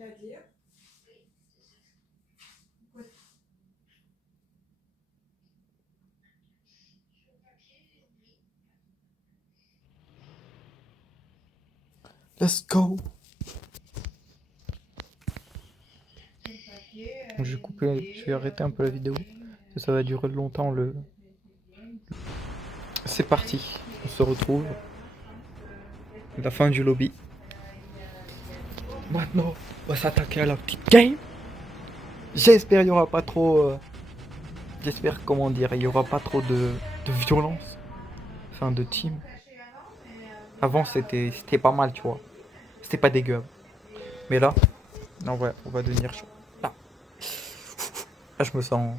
C'est-à-dire Let's go. Je vais couper, je vais arrêter un peu la vidéo. Ça va durer longtemps le. C'est parti. On se retrouve. La fin du lobby. Maintenant, on va s'attaquer à la petite game. J'espère il y aura pas trop. J'espère comment dire, il y aura pas trop de violence. Enfin de team. Avant c'était pas mal, tu vois. C'était pas dégueu. Mais là, non ouais, on va devenir chaud. Là. Là je me sens.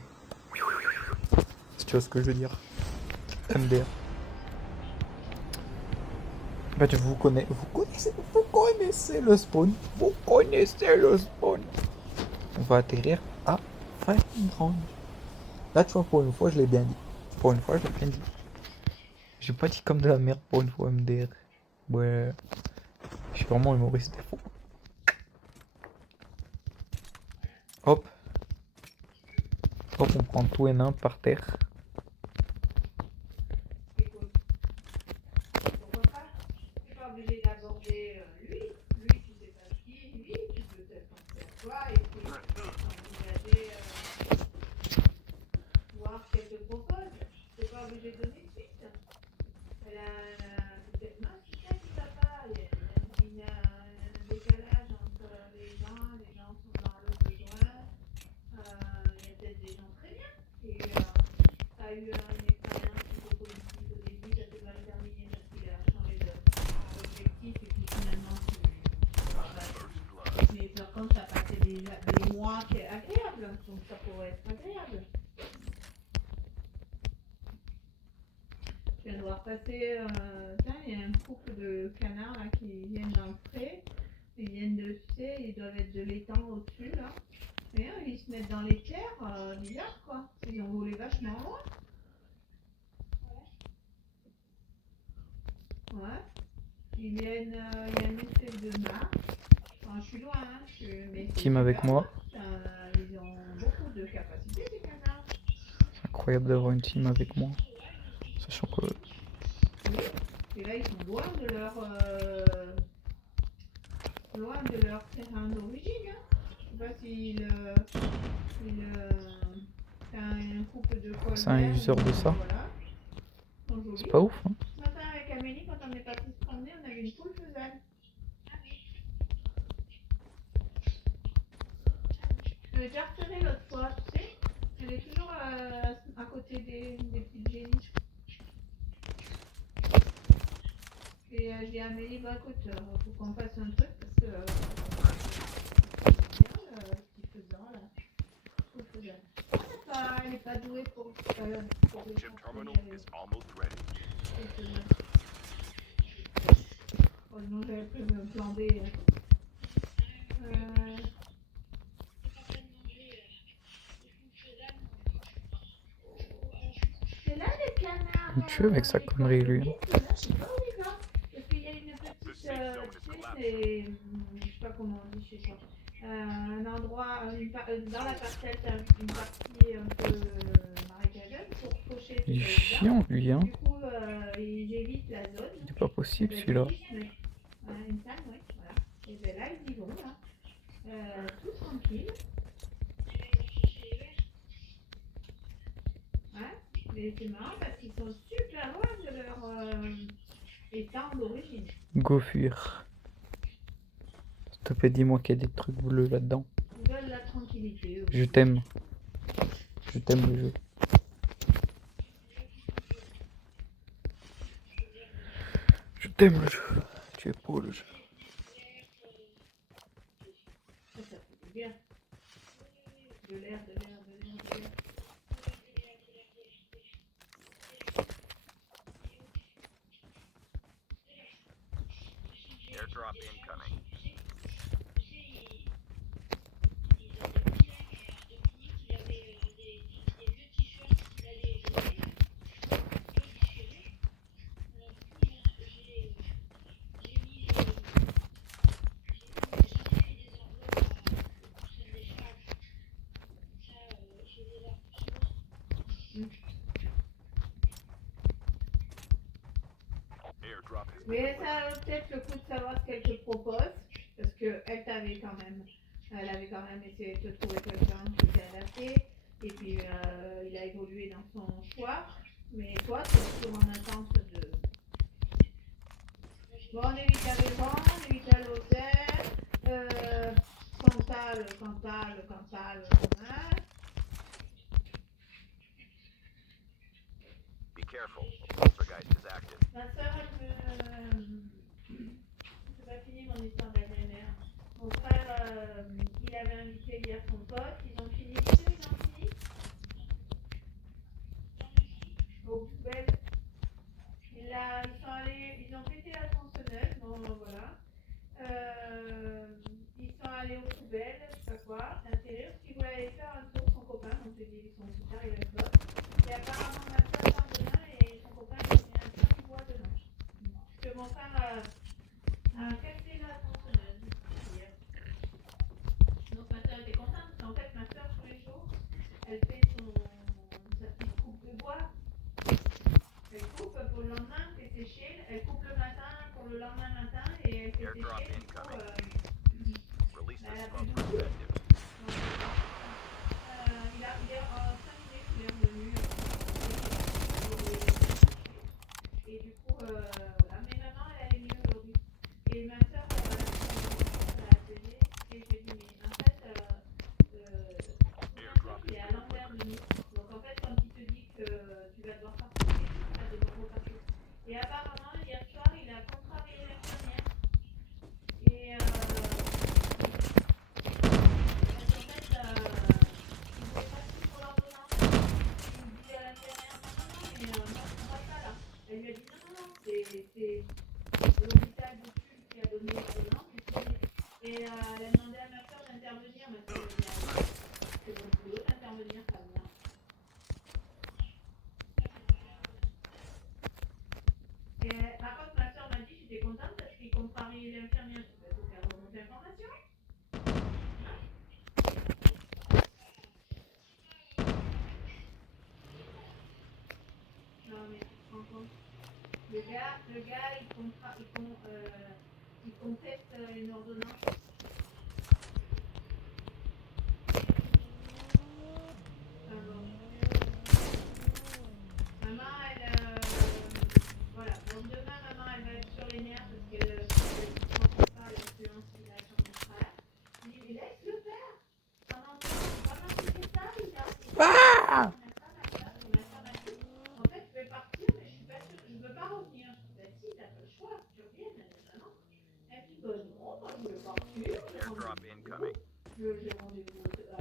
Si tu vois ce que je veux dire. MDR. Bah vous connaissez le spawn. Vous connaissez le spawn. On va atterrir à Fighting Ground. Là tu vois, pour une fois je l'ai bien dit. Pour une fois je l'ai bien dit. J'ai pas dit comme de la merde pour une fois MDR. Ouais. Je suis vraiment humoriste des fois. Hop. Hop, on prend tout et n'un par terre. pourquoi pas? Tu n'es pas obligé d'aborder lui. Lui, tu sais pas qui. Lui, tu peux te penser à toi et puis envisager voir ce qu'elle te propose. Tu n'es pas obligé de donner suite. Elle a peut-être non, c'est ça qui va pas. Il y a un décalage entre les gens sont dans le besoin. Il y a peut-être des gens très bien. Et tu as eu une expérience psychopolitique au début, ça s'est mal terminé parce qu'il a changé d'objectif et puis finalement mais par contre ça a passé des mois qui est agréable, donc ça pourrait être agréable. Je viens de voir passer, il y a un couple de canards là, qui viennent dans le pré, ils viennent de, tu sais, ils doivent être de l'étang au-dessus là, et ils se mettent dans les terres, bizarre quoi, ils ont volé vachement loin. Ouais, ils viennent, il y a une espèce de marche, enfin, je suis loin, hein, mais Team avec moi. Ils ont beaucoup de capacités ces canards. C'est incroyable d'avoir une team avec moi. Sachant que. Oui, et là ils sont loin de leur terrain d'origine. Hein. Je sais pas s'il c'est un couple de colverts. C'est un user de ça. Voilà. C'est pas ouf, hein. Ce matin avec Amélie, quand on est parti se promener, on avait une poule faisane. Je l'ai déjà repérée l'autre fois, tu sais. Elle est toujours à côté des petites génies. Et j'ai dit à Amélie, bah écoute, faut qu'on fasse un truc parce que petit faisant là. Poule faisane. Elle n'est pas douée pour les heureusement j'avais pris le plan B. C'est là les canards. Il me tue avec sa connerie, lui. Je sais pas où il va. Parce qu'il y a une petite. Tu sais, je sais pas comment on dit chez toi. Un endroit, dans la parcelle, t'as une partie un peu marécageuse pour cocher. Il est chiant, lui, hein. Du coup, j'évite la zone. C'est pas possible, celui-là. Une salle, oui, voilà. Et bien là, ils y vont, là. Tout tranquille. Ouais, mais c'est marrant parce qu'ils sont super loin de leur étang d'origine. Go fuir. S'il te plaît, dis-moi qu'il y a des trucs bleus là-dedans. Ils veulent la tranquillité. Je t'aime. Je t'aime le jeu. Je t'aime le jeu. Tu es beau le jeu. Ça fait du bien. De l'air. Airdrop incoming. Mais ça vaut peut-être le coup de savoir ce qu'elle te propose, parce qu'elle t'avait quand même, elle avait quand même essayé de te trouver quelqu'un qui s'est adapté, et puis il a évolué dans son choix, mais toi, tu es toujours en attente de... Bon, on évite la maison, on évite l'hôtel, Cantal, hein. Be careful. Poltergeist is active. Ma soeur, elle me... C'est pas fini mon histoire d'intérimaire. Mon frère, il avait invité hier son pote, ils ont fini, tu sais, ils ont fini aux poubelles. Ils sont allés, ils ont pété la tronçonneuse, bon voilà. Ils sont allés aux poubelles, je sais pas quoi, l'intérieur, parce qu'ils voulaient aller faire un tour, son copain, donc j'ai dit, ils sont super, ils restent là. Et apparemment, ma soeur part demain et son copain, il est un peu qui boit demain. Parce que mon frère a cassé la tronçonneuse hier. Donc ma soeur était contente, parce qu'en fait, ma soeur, tous les jours, elle fait sa petite coupe de bois. Elle coupe pour le lendemain, fait sécher. Elle coupe le matin pour le lendemain matin et elle fait Airdrop sécher. Du coup, incoming. Release elle the a smoke plus de boulot. protective. Donc, il est en 5 minutes, il est revenu. Et du coup, voilà. Mais maman, elle allait mieux aujourd'hui. Et ma soeur, voilà, elle a atelier. Et je lui ai dit, mais en fait, ton truc, il est à l'envers de nous. Donc en fait, quand il te dit que tu vas devoir partir, tu vas devoir repartir. Et apparemment, hier soir, il a contrarié l'infirmière. Et parce qu'en fait, il voulait pas suivre pour l'ordonnance. Il me dit à l'infirmière, non, non, non, mais moi, je ne comprends pas là. Elle lui a dit, non, non, non, c'est l'hôpital dessus qui a donné l'ordonnance. Et elle a demandé à ma soeur d'intervenir. Ma soeur lui a dit, ah, oui, c'est bon boulot d'intervenir, ça vient. Et, par contre, ma soeur m'a dit, j'étais contente parce qu'il contrarie l'infirmière. Je vais vous faire remonter l'information. Non, mais tu te rends compte. Le gars il conteste une ordonnance. Enfin, bon. Maman, voilà. Donc demain, maman, elle va être sur les nerfs parce qu'elle ne supporte pas l'influence qu'il a sur mon frère. Je dis, mais laisse-le faire. Pendant que tu fais ça, il a... En fait, je vais partir, mais je suis pas sûre, je veux pas revenir. Ben si, t'as pas le choix, tu reviens, non. Elle dit, ben non, moi je veux partir, Airdrop incoming. j'ai rendez-vous à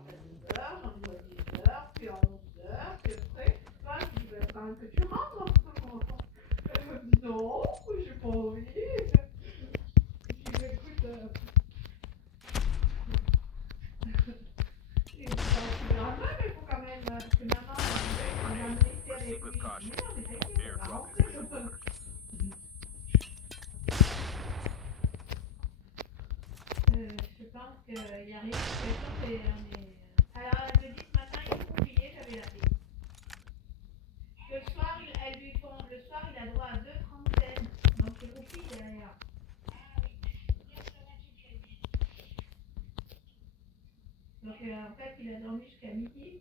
22h, rendez-vous à 10h, puis à 11h, puis après, toi, je dis, ben quand même que tu rentres. Elle me dit, non, j'ai pas envie. Je dis, ben écoute, tu verras mal, mais il faut quand même, parce que maman, elle va me laisser avec lui. Mais non, mais t'inquiète, elle va Airdrop is rentrer. being delivered. Je pense qu'il y a rien. Alors, elle me dit ce matin, il faut oublier, j'avais la paix. Le soir, le soir, il a droit à 2 trentaines. Donc, il roupille derrière. Donc, en fait, il a dormi jusqu'à midi.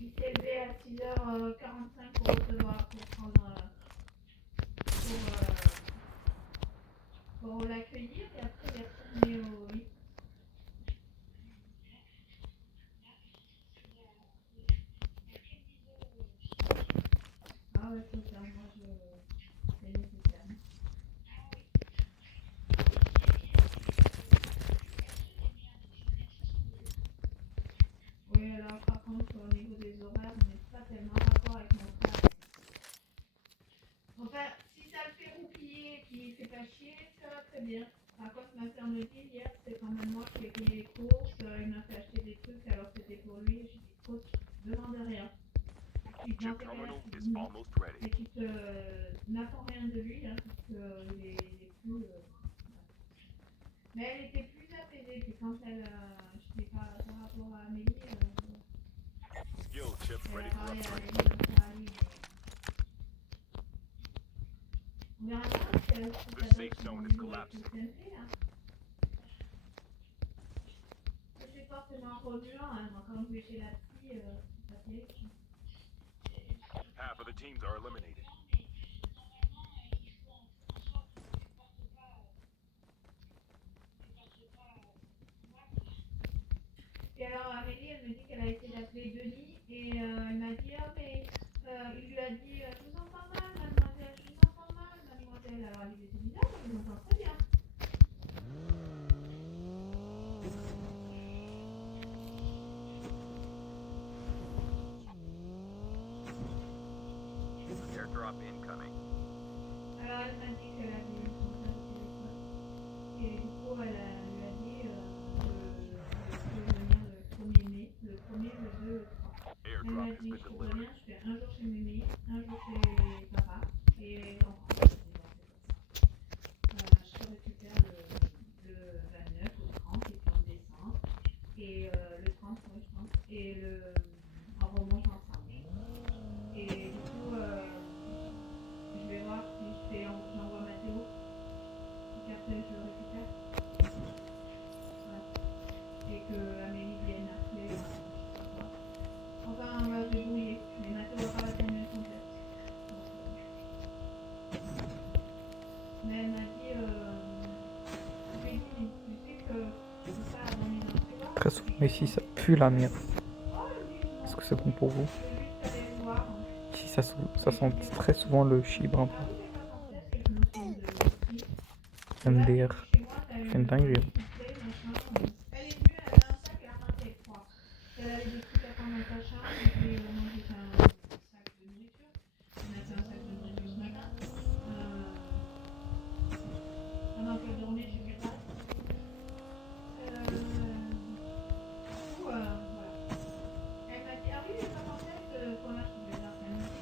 Il s'est levé à 6h45 pour recevoir, pour l'accueillir. Et après, il est retourné au lit. Ah ouais, c'est ça. Moi, c'est nécessaire. Oui, alors par contre, au niveau des horaires, on n'est pas tellement raccord avec mon frère. Enfin, si ça le fait roupiller et qu'il ne fait pas chier, ça va très bien. Par contre, ma soeur me dit hier, c'est quand même moi qui ai payé les courses, il m'a fait acheter des trucs alors que c'était pour lui. J'ai dit, écoute, demande rien. Chip terminal is almost ready. Et qui n'attend rien de lui, hein, parce qu'il est plus. Mais elle était plus apaisée, puis quand je sais pas, par rapport à Amélie, Skill chip elle ready a for parlé à upgrade. Amélie, On verra bien si ça The donne safe son zone is rendez-vous avec collapsing. le CNP, là. Je suis forcément revenue, hein, moi, quand je vais chez la psy, c'est pas terrible. Half of the teams are eliminated. Et alors Amélie, elle me dit qu'elle a essayé d'appeler Denis et elle m'a dit ah mais il lui a dit je vous entends mal mademoiselle, je vous entends mal mademoiselle. Alors elle dit c'est bizarre, je vous entends très bien. Airdrop incoming. Alors elle m'a dit qu'elle avait eu son frère au téléphone et du coup lui a dit je peux venir le 1er mai, le 1er, le 2, le 3. Elle m'a Airdrop has dit been je te delivered. préviens, je fais un jour chez Mémé, un jour chez papa et on rentre. Je te récupère le 29, le 30 et puis on descend. Et le 30, ouais, je pense. Et on remonte ensemble. Et du coup, je vais voir si j'envoie Mathéo. Et qu'après je le récupère. Voilà. Et que Amélie vienne après. Je sais pas. Enfin, on va se débrouiller. Mais Mathéo va pas la terminer complète. Mais elle m'a dit, je lui ai dit, mais tu sais que je peux pas dormir dans le couloir. Très souvent ici, ça pue la merde. Oh, elle dit non. Est-ce que c'est bon pour vous? Je vais juste aller voir. Ici, ça sent très souvent le chibre un Ah peu. oui, mais quand on teste cette notion de whisky, MDR. chez moi, t'as C'est une dinguerie. soufflé, machin. Elle est venue, elle avait un sac, elle a reparti avec 3. Elle avait des trucs à prendre dans sa chambre, et puis moi j'ai fait un sac de nourriture. On a fait un sac de nourriture ce matin. Pendant qu'elle dormait, j'ai fait pareil. Du coup, voilà. Elle m'a dit, ah oui, mais quand on teste, quoi là, je vais dire, elle m'a dit,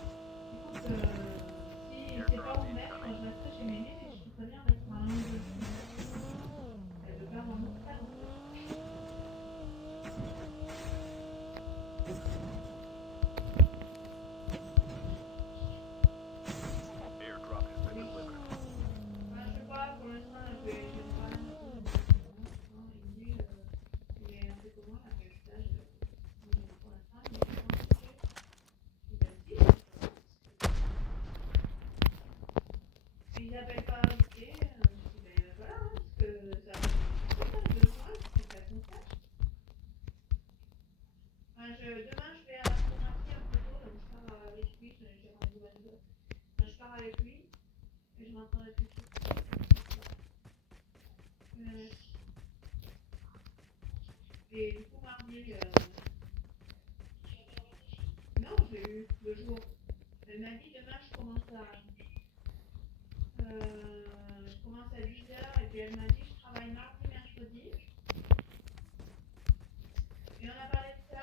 écoute, si c'est pas où mettre, je resterai chez Mémé, mais je suis très bien rester un ou deux semaines. Elle veut pas vraiment faire en fait. Airdrop has been delivered. Bah, je sais pas, pour l'instant, je vais pas un peu de il me dit, il est un peu comme moi, là, avec stage, pour l'instant, il est pas compliqué. Il a dit, ils appellent pas invité, je dis, ben voilà, hein, parce que ça va être besoin, c'est pas qu'on sache. Enfin, demain, je vais à la pharmacie un peu tôt, donc je pars avec lui, j'ai rendez-vous à 9h. Enfin, je pars avec lui, et je rentrerai plus tôt. Et du coup, mardi, non, j'ai eu le jour. Elle m'a dit, demain, je commence à 10h, et puis elle m'a dit, je travaille mardi, mercredi. Et on a parlé de ça,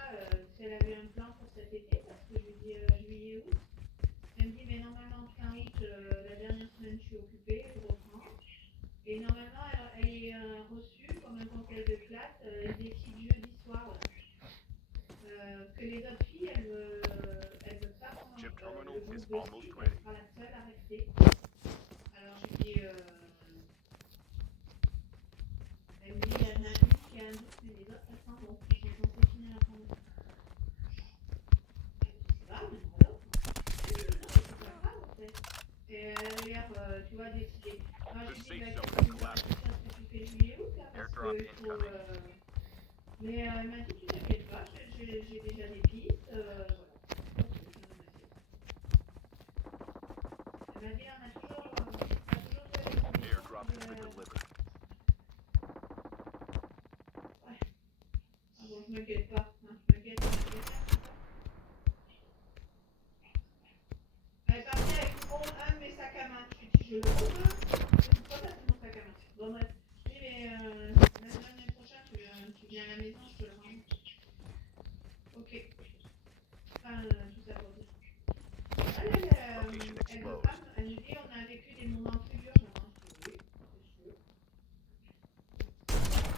si elle avait un plan pour cet été, parce que je lui dis juillet, août. Elle me dit, mais normalement, fin août, la dernière semaine, je suis occupée, je reprends. Et normalement, elle est reçue, comme n'importe quelle de classe, des petits jeudis soirs. Que les autres filles, elles veulent pas prendre Chip terminal le is groupe de almost ski, elle ready. sera la seule à rester. Alors je lui dis, elle me dit, il y en a une qui a un doute, mais les autres, elles s'en vont. Ils sont censés finir la formation. C'est grave, mais moi l'autre. Elle me dit, non, c'est pas grave en fait. Et elle a l'air, tu vois, décidée. Moi je lui dis, bah, qu'est-ce que tu fais juillet août là, parce Airdrop qu'il faut. incoming. Mais elle m'a dit, tu t'inquiètes pas, j'ai déjà des pistes, voilà. Elle m'a dit, on a toujours fait des Airdrop has been delivered. Ouais. Ah bon, je m'inquiète pas, hein, je m'inquiète. Elle est partie avec un de mes sacs à main. Je lui dis, je le veux. Pourquoi t'as pris mon sac à main? Bon bref, je dis, mais l'année prochaine, tu viens à la maison, je te le rends. Ok. Enfin, tout ça pour dire. Elle veut pas, elle me dit, on a vécu des moments plus durs, maman. Je dis, oui, c'est sûr.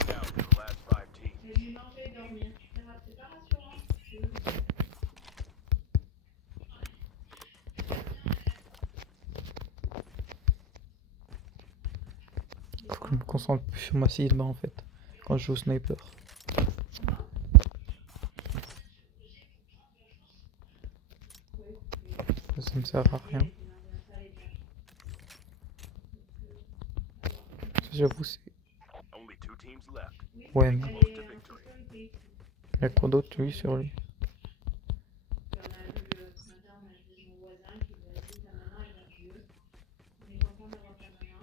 Down to the last 5 teams. Elle dit, manger et dormir. C'est pas rassurant. Je veux dire. concentre plus sur ma cible en fait, quand je joue au sniper. Ça me sert à rien. Ça, j'avoue, c'est... Only 2 teams left. Ouais, mais Close to victory. il y a quoi d'autre, lui, sur lui? On a vu ce matin, on a vu mon voisin qui lui a dit ta maman elle va mieux. On est content d'avoir ta maman.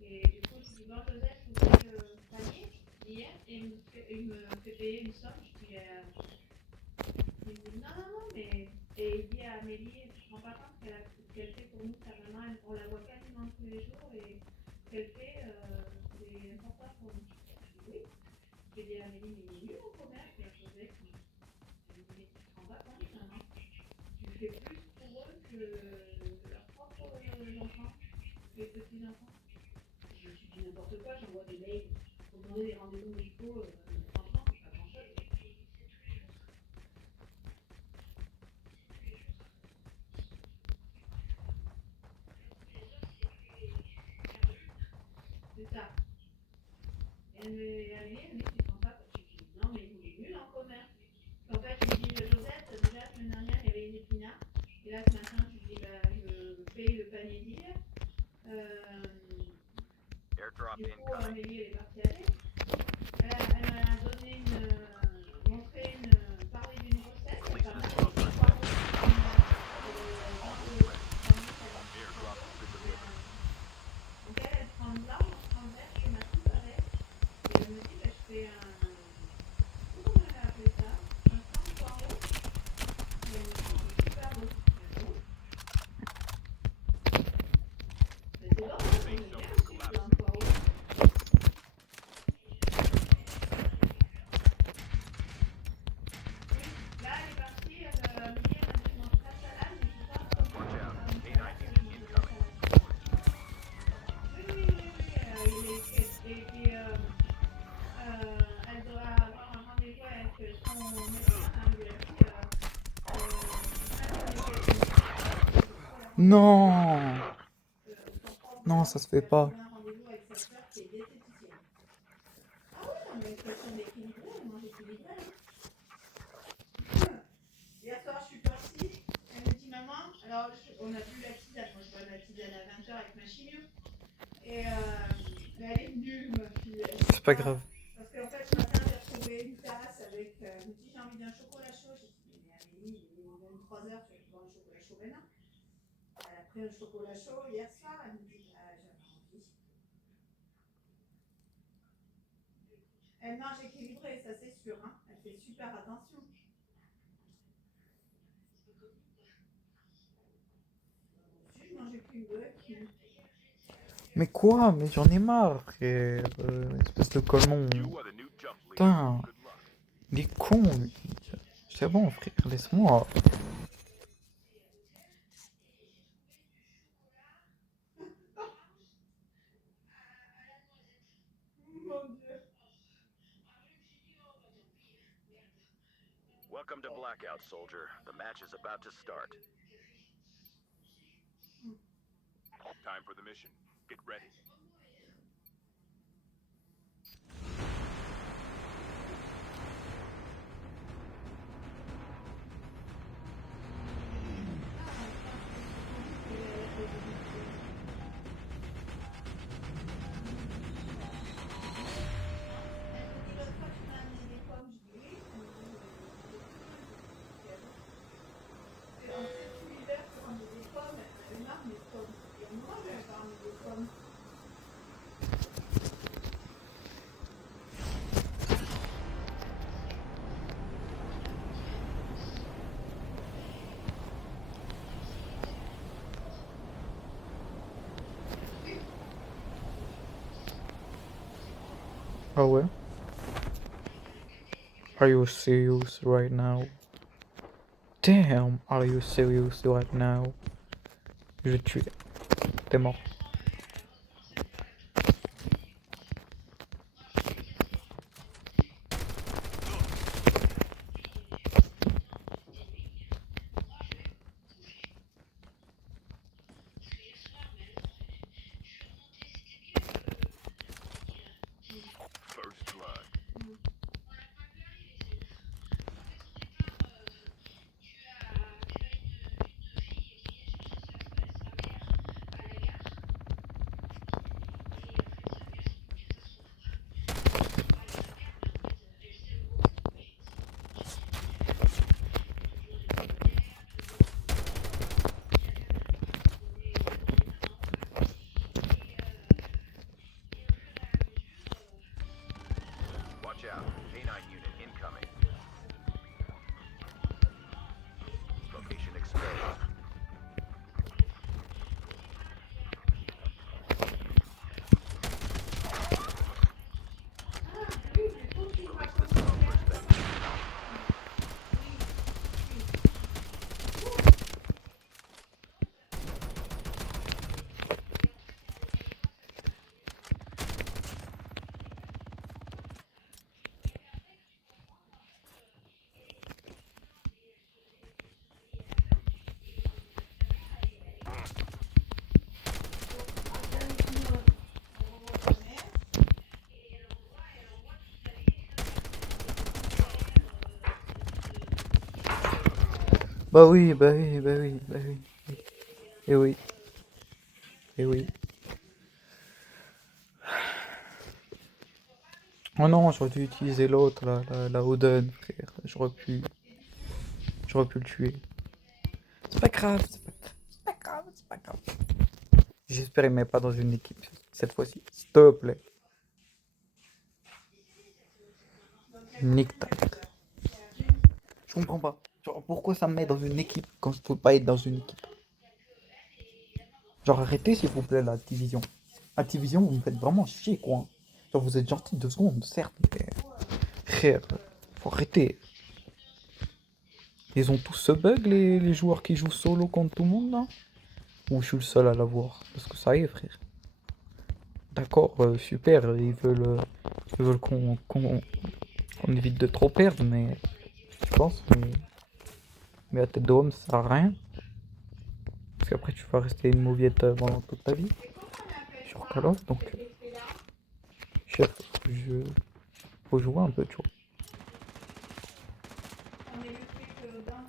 Et du coup, je dis bon Joseph, je vous fais le panier hier et il me fait payer une somme. Je dis il me dit non, non, non, mais. Et il dit à Amélie, tu te rends pas compte qu'elle fait pour nous, ta maman, on la voit quasiment tous les jours et qu'elle fait, c'est important pour nous. Je dis oui. J'ai dit à Amélie, mais il est nul au commerce, et à Joseph. Elle me dit, mais tu te rends pas compte, maman. Tu fais plus pour eux que leurs propres enfants, les petits-enfants. Je me suis dit n'importe quoi, j'envoie des mails pour demander des rendez-vous médicaux. Franchement, c'est pas grand-chose. C'est ça. Et elle me dit, tu te rends pas compte. Je dis, non, mais il est nul en commerce. En fait, je lui dis, Josette, déjà la semaine dernière, il y avait une épinard. Et là, ce matin, je lui dis, bah, je paye le panier d'hier. Airdrop Du coup, incoming. Amélie, elle est partie avec. Elle m'a donné montré parlé d'une recette. Release Pas the mal. smoker. Trois mots. Airdrop has been delivered. Donc elle prend de là, on prend le verre, je mets tout avec. Et elle me dit, bah, je fais comment elle a appelé ça? Un sang poireau. Et elle me dit, c'est super bon. Mais c'est bon, hein, j'aime bien aussi le blanc de poireau. Là, elle est partie, elle me dit, je mange pas de salade, mais je sais pas comment Watch out. faire une A90 salade, je mange de la incoming. salade. Oui, et puis elle doit avoir un rendez-vous avec son médecin, là, lui a dit, Non! son prof Non, ça se fait pas. a un rendez-vous avec sa soeur qui est diététicienne. Ah oui, non, mais question d'équilibrer, elle mange équilibré. Hein. Hier soir, je suis partie, elle me dit, maman, alors on a bu la tisane, moi je bois la tisane à 20h avec ma chimio. Et mais elle est nulle, ma fille. C'est pas grave. Parce qu'en fait, ce matin, j'ai retrouvé une tasse avec. Elle me dit, j'ai envie d'un chocolat chaud. J'ai dit, mais Amélie, il est 23h, tu vas boire un chocolat chaud maintenant. Elle a pris un chocolat chaud hier soir. Elle me dit, j'avais envie. Elle mange équilibré, ça c'est sûr. Hein. Elle fait super attention. Si je mangeais qu'une bœuf. Mais quoi? Mais j'en ai marre, frère. Espèce de colon. You are the new jump leader. Putain, Good luck. il est con, lui. C'est bon, frère, laisse-moi. Mon Dieu. Welcome to Blackout, soldier. The match is about to start. Time for the mission. Get ready. Ah ouais? Are you serious right now? Damn, are you serious right now? Je vais te tuer. T'es mort. K9 unit incoming. Location exposed. Release the smoke perspective. Bah oui, bah oui, bah oui, bah oui. Et oui, et oui. Oh non, j'aurais dû utiliser l'autre, la Oden, frère. J'aurais pu le tuer. C'est pas grave, c'est pas grave, c'est pas grave. J'espère qu'il met pas dans une équipe cette fois-ci. S'il te plaît. Nique ta mère. Je comprends pas. Genre, pourquoi ça me met dans une équipe quand je peux pas être dans une équipe? Genre, arrêtez s'il vous plaît la Activision. Activision, vous me faites vraiment chier, quoi. Genre, vous êtes gentil 2 secondes, certes, mais frère, faut arrêter. Ils ont tous ce bug, les joueurs qui jouent solo contre tout le monde, là? Ou je suis le seul à l'avoir? Parce que ça y est, frère. D'accord, super, ils veulent qu'on évite de trop perdre, mais je pense, mais à tête de homme, ça sert à rien. Parce qu'après, tu vas rester une mauviette pendant toute ta vie sur Call of, donc, chef, je, faut jouer un peu, tu vois.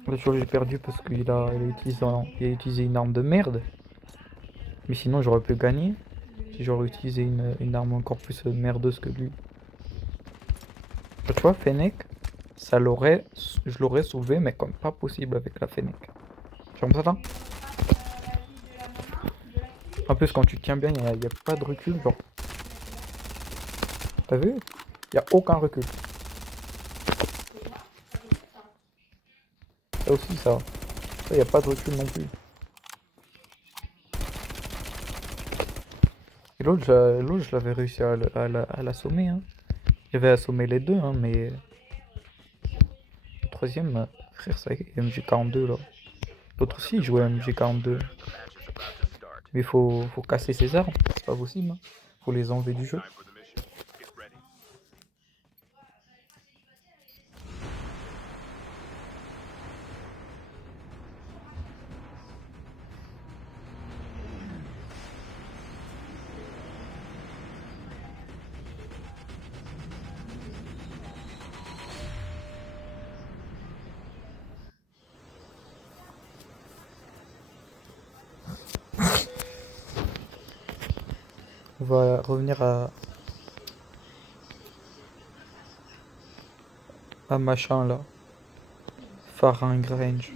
Là, tu vois, j'ai perdu parce il a utilisé une arme de merde. Mais sinon, j'aurais pu gagner si j'aurais utilisé une arme encore plus merdeuse que lui. Tu vois, Fennec, je l'aurais soulevé, mais comme pas possible avec la Fennec. Tu vois ça là? En plus, quand tu tiens bien, y a pas de recul, genre. T'as vu? Y a aucun recul. Ça aussi, ça. Ça, y a pas de recul non plus. Et l'autre, je l'avais réussi à l'assommer, hein. J'avais assommé les deux, hein, mais le troisième, frère, ça y est, MG42 là. L'autre aussi, il jouait à MG42. The match is about to start. Mais faut casser ses armes, c'est pas possible, hein. Faut les enlever du jeu. Time for the mission. Get ready. On va revenir à machin là. Farin Grange.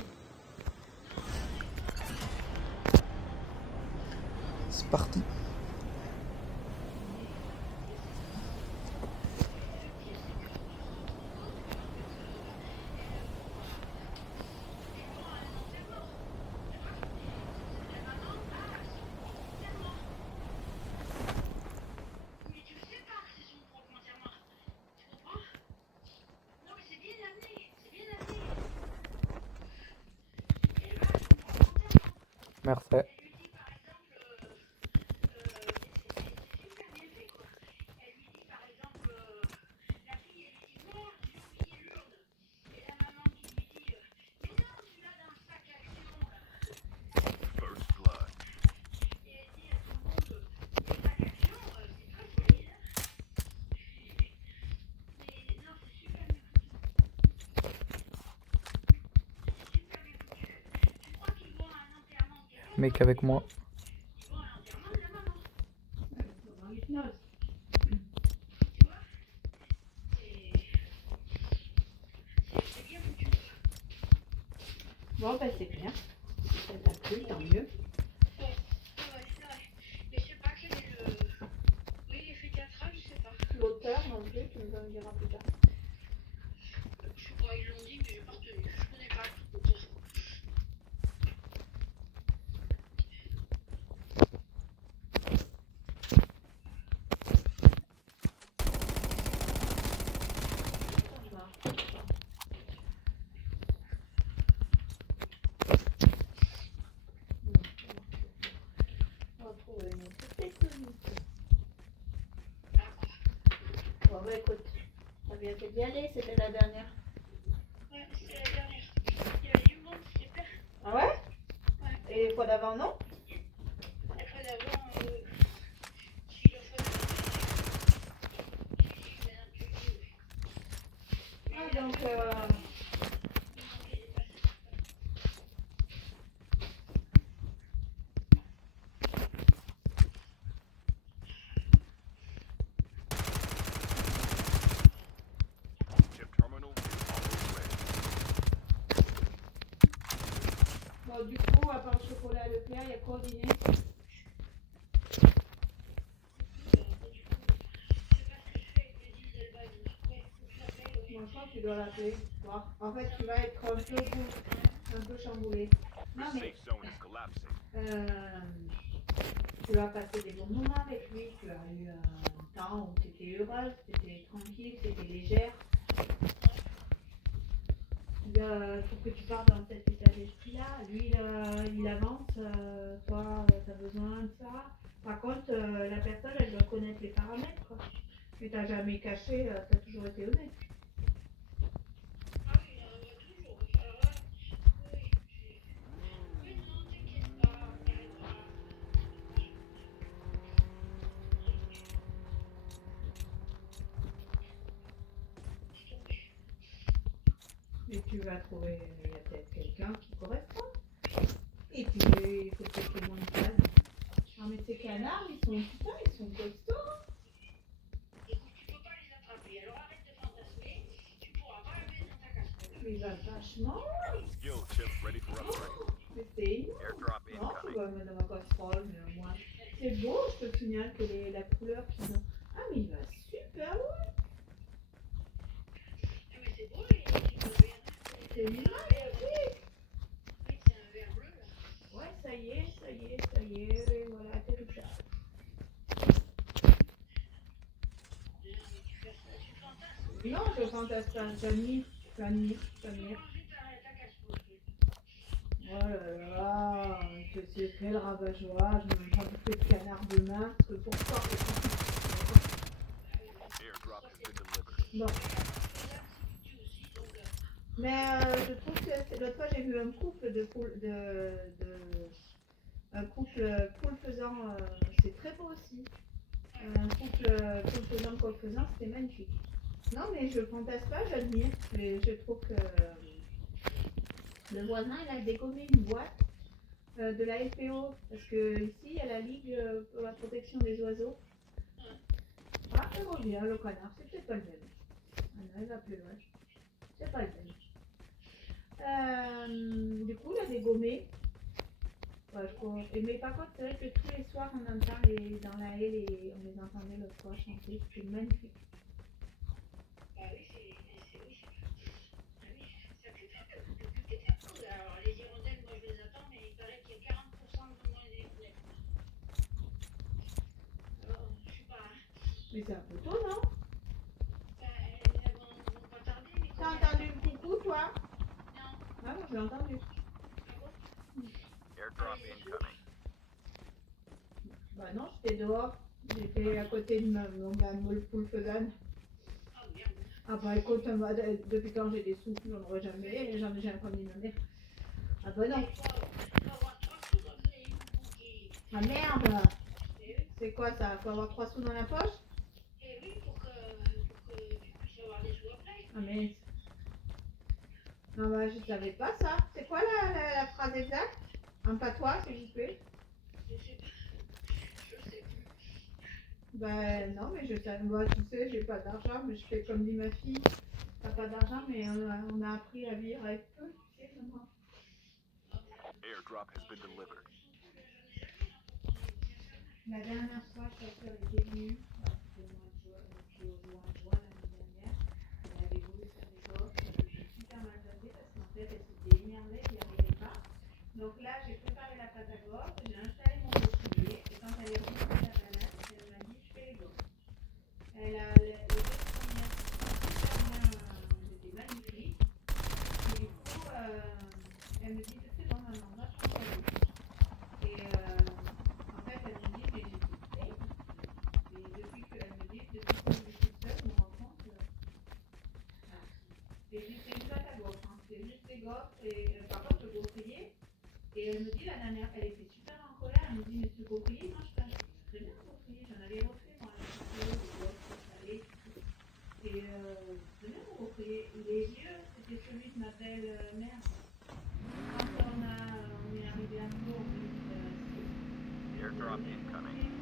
C'est parti. Merci. First blood. Mec avec moi. Bon, bah c'est bien. Ça t'a plu, tant mieux. Mais je sais pas quel est le. Oui, il fait 4 ans, je sais pas. L'auteur non plus, tu me le diras plus tard. bientôt d'y aller, c'était la dernière. Ouais, c'était la dernière. Il y avait du monde, c'était plein. Ah ouais? Ouais. Et les fois d'avant, non? La fois d'avant, si la fois d'avant, il y en a plus. Ah, donc, Chip terminal is almost ready. bon, du coup, à part le chocolat et le Leclerc, il y a quoi au dîner? Bon, je crois que tu dois l'appeler. Bon, en fait, tu vas être un peu chamboulé. The Non, mais safe zone is collapsing. tu vas passer des bons moments avec lui. Tu as eu un temps où tu étais heureuse, tu étais tranquille, tu étais légère. Il faut que tu partes dans cet état d'esprit-là. Lui, il avance, toi, tu as besoin de ça. Par contre, la personne, elle doit connaître les paramètres, quoi. Mais t'as jamais caché, t'as toujours été honnête. Ah oui, toujours. Alors là, oui. Oui, non, t'inquiète pas, on y arrivera. Mais tu vas trouver, il y a peut-être quelqu'un qui correspond. Et puis, il faut que tout le monde fasse. Non, mais ces canards, ils sont costauds. Écoute, tu peux pas les attraper, alors arrête de fantasmer. Tu pourras pas les mettre dans ta casserole. Mais il va vachement. Skill chip ready for upgrade. Mais c'est énorme. Airdrop Non, tu incoming. vas le mettre dans ma casserole, mais moi. C'est beau, je te signale que la couleur qu'ils ont. Ah, mais il va super loin. Ah, mais c'est beau, les verres. C'est magnifique. Oui, c'est un verre bleu, là. Ouais, ça y est, voilà, atterrissage. Non, mais tu fantasmes. Non, je fantasme pas, j'admire. Tu peux manger ta casserole. Oh là là, je sais quel rabat-joie, je n'ai pas bouffé de canard demain, parce que pourquoi? Airdrop has been delivered. Bon. Mais je trouve que l'autre fois j'ai vu un couple un couple poule faisant, c'est très beau aussi. Un couple poule faisant, coq faisant, c'était magnifique. Non mais je fantasme pas, j'admire. Mais je trouve que le voisin il a dégommé une boîte de la FPO parce que ici il y a la Ligue pour la protection des oiseaux. Ah, ça revient le canard, c'est peut-être pas le même. Ah non, il va plus loin. C'est pas le même. Du coup, il a dégommé. Mais par contre, c'est vrai que tous les soirs, on entend dans la haie, on les entendait l'autre fois chanter. C'était magnifique. Bah oui, c'est oui. Ah oui, ça pue quelque chose. Alors, les hirondelles, moi je les attends, mais il paraît qu'il y a 40% de moins d'hirondelles. Alors, je sais pas. Mais c'est un peu tôt, non? Elles vont pas tarder, mais T'as combien? entendu le coucou, toi? Non. Ah, moi, je l'ai entendu. Ah bon? Airdrop incoming. Bah non, j'étais dehors. J'étais à côté de ma moule poule faisane. Ah merde. Ah bah écoute, moi, depuis quand j'ai des souffles, j'en aurais jamais. J'en ai jamais comme dit ma mère. Ah bah non. Il faut avoir 3 sous dans les bouquets. Ah merde! Eh oui. C'est quoi ça? Faut avoir 3 sous dans la poche? Eh oui, pour que tu puisses avoir des sous après. Ah mais. Ah bah je savais pas ça. C'est quoi la phrase exacte? En patois, s'il vous plaît? Je sais pas. Je sais plus. Ben non, mais je savais. Moi, tu sais, j'ai pas d'argent, mais je fais comme dit ma fille. T'as pas d'argent, mais on a appris à vivre avec peu. Tu sais, maman. Airdrop has been delivered. La dernière fois, sa soeur était venue. C'était au mois de juin l'année dernière. Elle avait voulu faire des gosses. Elle était super mal passée parce qu'en fait, elle s'était énervée, elle n'y arrivait pas. Donc là, j'ai préparé la pâte à gorge, j'ai installé mon bouclier. Et quand elle est revenue de la balade, elle m'a dit je fais les gosses. Elle a les deux premières super bien, c'était magnifique. Et du coup, elle me dit c'est bon maman, moi je prends pas. Et en fait, elle me dit mais j'ai tout fait. Et depuis qu'elle me dit, depuis que je suis toute seule, je me rends compte Et puis c'est une boîte à gaufres, hein. C'est juste des gaufres et par contre le gaufrier. Et elle me dit, la dernière, elle était super en colère, elle me dit, mais ce gaufrier, moi je pense que très bien le gaufrier, j'en avais refait moi, les gaufres salées, tout. Et très bien le gaufrier. Les vieux, c'était celui de ma belle-mère. Quand on est arrivé à Tours en 2006. Airdrop incoming.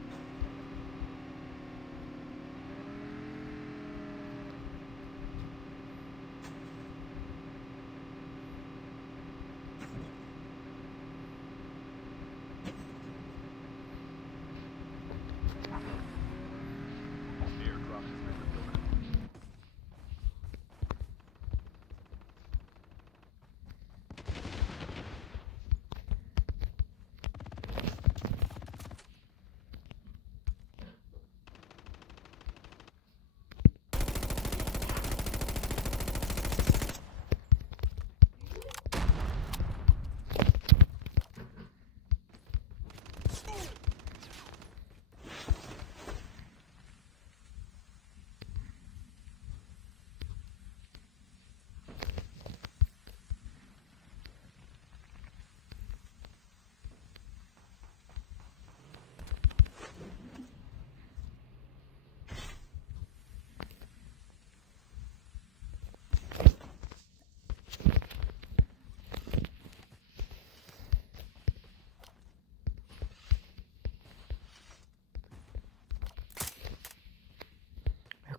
Airdrop has been delivered.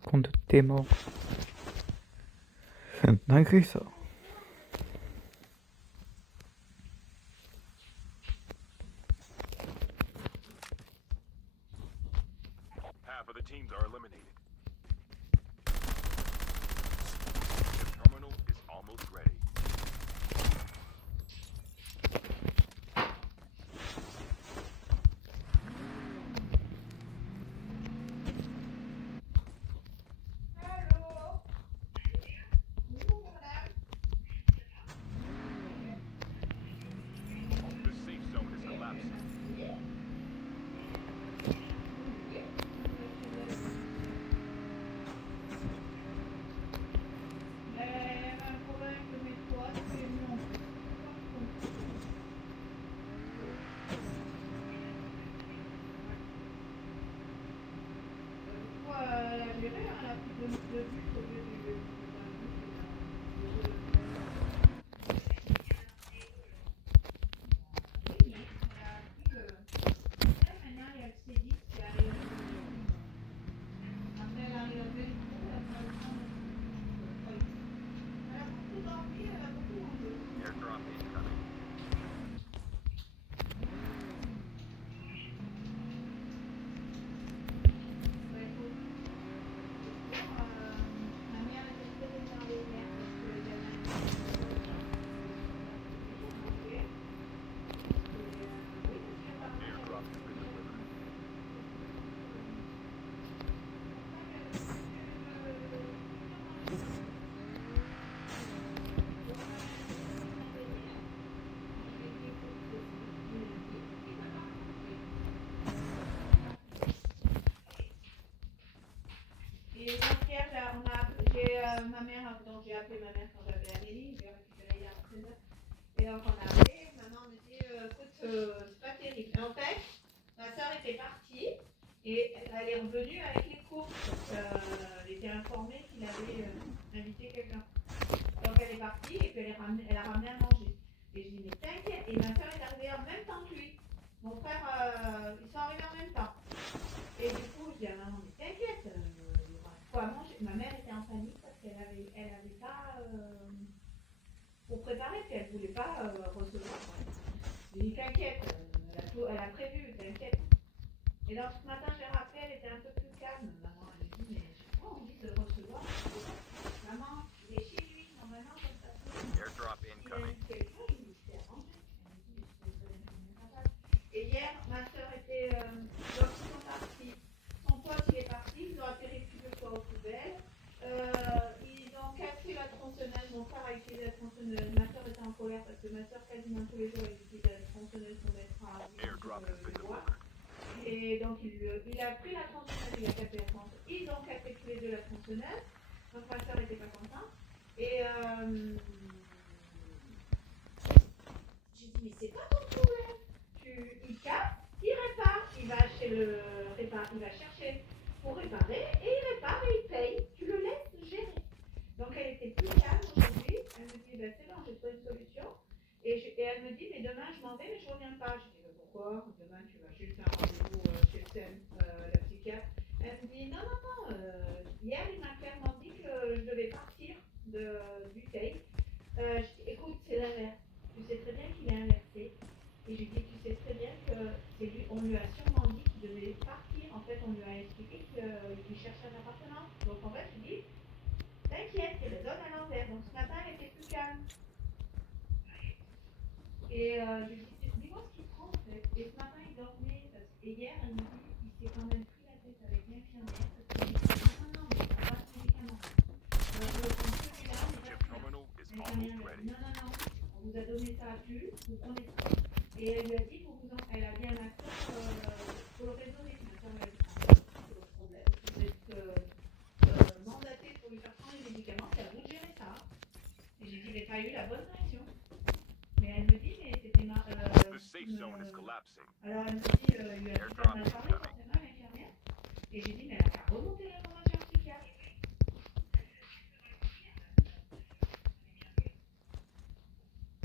Quand t'es mort. C'est une dinguerie ça. Half of the teams are eliminated. The terminal is almost ready. Allô? Bonjour madame. The safe zone is collapsing. Il y avait un problème avec le métro, c'est non. Elle a géré, hein, elle a pris deux bus au lieu du bus. Oui, elle a pris le. Maintenant, il y a le C10 qui arrive. Après, elle arrive à Belfort, elle a le temps de. Elle a beaucoup dormi, elle a beaucoup mangé. Airdrop incoming. Bah, écoute, ma mère était très énervée hier parce que le gamin était ok. Et oui, parce qu'apparemment, Airdrop has been delivered. Et donc hier, ma mère, donc j'ai appelé ma mère quand j'avais Amélie, je l'ai récupérée hier à 13h. Et donc on a appelé, maman me dit, écoute, c'est pas terrible. Et en fait, ma soeur était partie et elle est revenue avec les courses parce qu'elle était informée qu'il avait invité quelqu'un. Donc elle est partie et puis elle a ramené à manger. Et je dis, mais t'inquiète. Et ma soeur est arrivée en même temps que lui. Mon frère, ils sont arrivés en même temps. Et du coup, je dis à maman, mais t'inquiète, il y aura quoi à manger. Ma mère était en panique parce qu'elle avait pas pour préparer, puis elle voulait pas recevoir. Je lui ai dit, t'inquiète, elle a prévu, t'inquiète. Et donc ce matin, j'ai rappelé, elle était un peu plus calme, maman. Elle me dit, mais j'ai pas envie de le recevoir. Maman, il est chez lui, normalement, comme ça. Airdrop incoming. Et hier, ma soeur était. Donc, ils sont partis. Son pote, il est parti. Ils ont atterri plus de fois aux poubelles. Ils ont cassé la tronçonneuse. Mon frère a utilisé la tronçonneuse. Ma soeur était en colère parce que ma soeur, quasiment tous les jours, elle utilise la tronçonneuse pour mettre à Airdrop has been bois. delivered. Et donc, il a pris la tronçonneuse. j'ai dit, mais c'est pas ton problème. Il casse, il répare, il va chez le répare, il va chercher pour réparer et il répare et il paye. Tu le laisses gérer. Donc elle était plus calme aujourd'hui. Elle me dit, ben, c'est bon, j'ai trouvé une solution. Et elle me dit, mais demain je m'en vais, mais je reviens pas. Je dis, mais pourquoi? Demain tu vas juste faire un rendez-vous chez le SEM, la psychiatre. Elle me dit, non, non, non. Hier il m'a clairement dit que je devais partir du TAI. Je dis, écoute, c'est l'inverse. Tu sais très bien qu'il est inversé. Et je lui dis, tu sais très bien que c'est lui, on lui a sûrement dit qu'il devait partir. En fait, on lui a expliqué qu'il cherchait un appartement. Donc en fait, je lui dis, t'inquiète, il raisonne à l'envers. Donc ce matin, elle était plus calme. Et je lui dis, dis-moi ce qu'il prend en fait. Et ce matin, il dormait. Et hier, elle me dit, il s'est quand même pris la tête avec l'infirmière. Parce qu'il me dit, non, non, mais c'est pas ce médicament. Alors je le prends celui-là, mais Chip pas celui-là. terminal is L'infirmière almost me dit, ready. non, non, non, on vous a donné ça à plus, vous prenez ça. Et elle lui a dit, elle a bien un acteur pour le raisonner. Ma soeur m'a dit, c'est votre problème. Vous êtes mandaté pour lui faire prendre les médicaments, c'est à vous de gérer ça. Et j'ai dit, mais t'as eu la bonne réaction. Mais elle me dit, mais c'était The safe zone is collapsing. alors elle me dit, il lui a dit pas mal parlé forcément à l'infirmière. Et j'ai dit, mais elle a qu'à remonter l'information au psychiatre.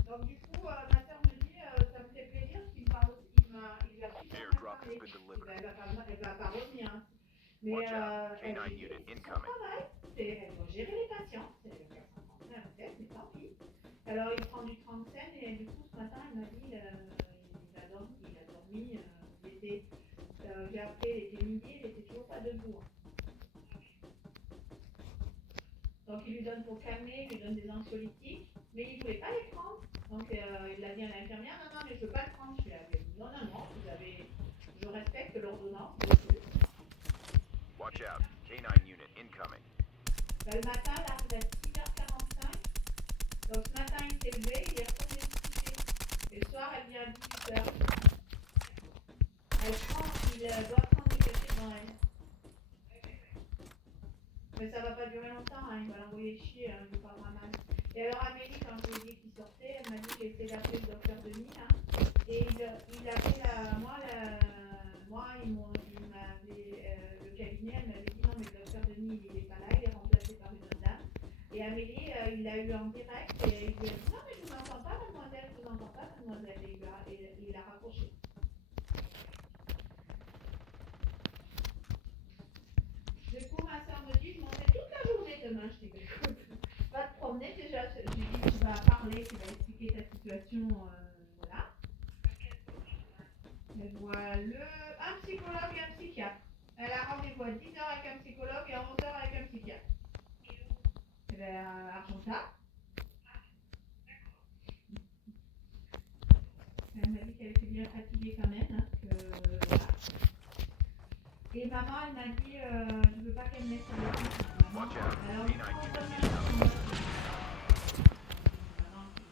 Donc du coup, ma soeur me dit, ça me fait plaisir qu'il me parle aussi, il lui a super mal Airdrop parlé. has been delivered. Elle va pas revenir. Hein. Mais Watch out. elle K9 dit, unit c'est son incoming. travail, elle doit gérer les patients. Elle doit faire 50 cents à la tête, mais tant pis. Alors il prend du 30 cents et du coup ce matin il m'a dit, il a dormi, j'ai appelé, il était midi, il était toujours pas debout. Donc il lui donne pour calmer, il lui donne des anxiolytiques, mais il ne voulait pas les prendre. Donc il a dit à l'infirmière, non, non, mais je ne veux pas le prendre. Je lui ai dit, non, non, non, je respecte l'ordonnance. Watch out. K9 unit incoming. Le matin, là, il arrive à 6h45. Donc ce matin, il s'est levé, il est retourné se coucher. Et le soir, elle vient à 18h. Il doit prendre du café devant elle. Mais ça va pas durer longtemps, hein, il va l'envoyer chier, hein, il ne parlera mal. Et alors Amélie, quand je lui ai dit qu'il sortait, elle m'a dit j'ai essayé d'appeler le docteur Denis, hein, et il avait le cabinet, elle m'avait dit non mais le docteur Denis il n'est pas là, il est remplacé par une autre dame. Et Amélie, il l'a eu en direct et il lui a dit non mais je vous entends pas mademoiselle, je vous entends pas mademoiselle, et il a raccroché. Du coup, ma soeur me dit, je m'en vais toute la journée demain. Je dis, écoute, va te promener déjà. Je lui dis, tu vas parler, tu vas expliquer ta situation. Voilà. Elle voit un psychologue et un psychiatre. Elle a rendez-vous à 10h avec un psychologue et à 11h avec un psychiatre. Elle est à Argentat. Elle m'a dit qu'elle était bien fatiguée quand même. Hein, voilà. Et maman, elle m'a dit, je veux pas qu'elle me mette sur le coup. Watch out. Alors, K9 unit incoming. maman, tu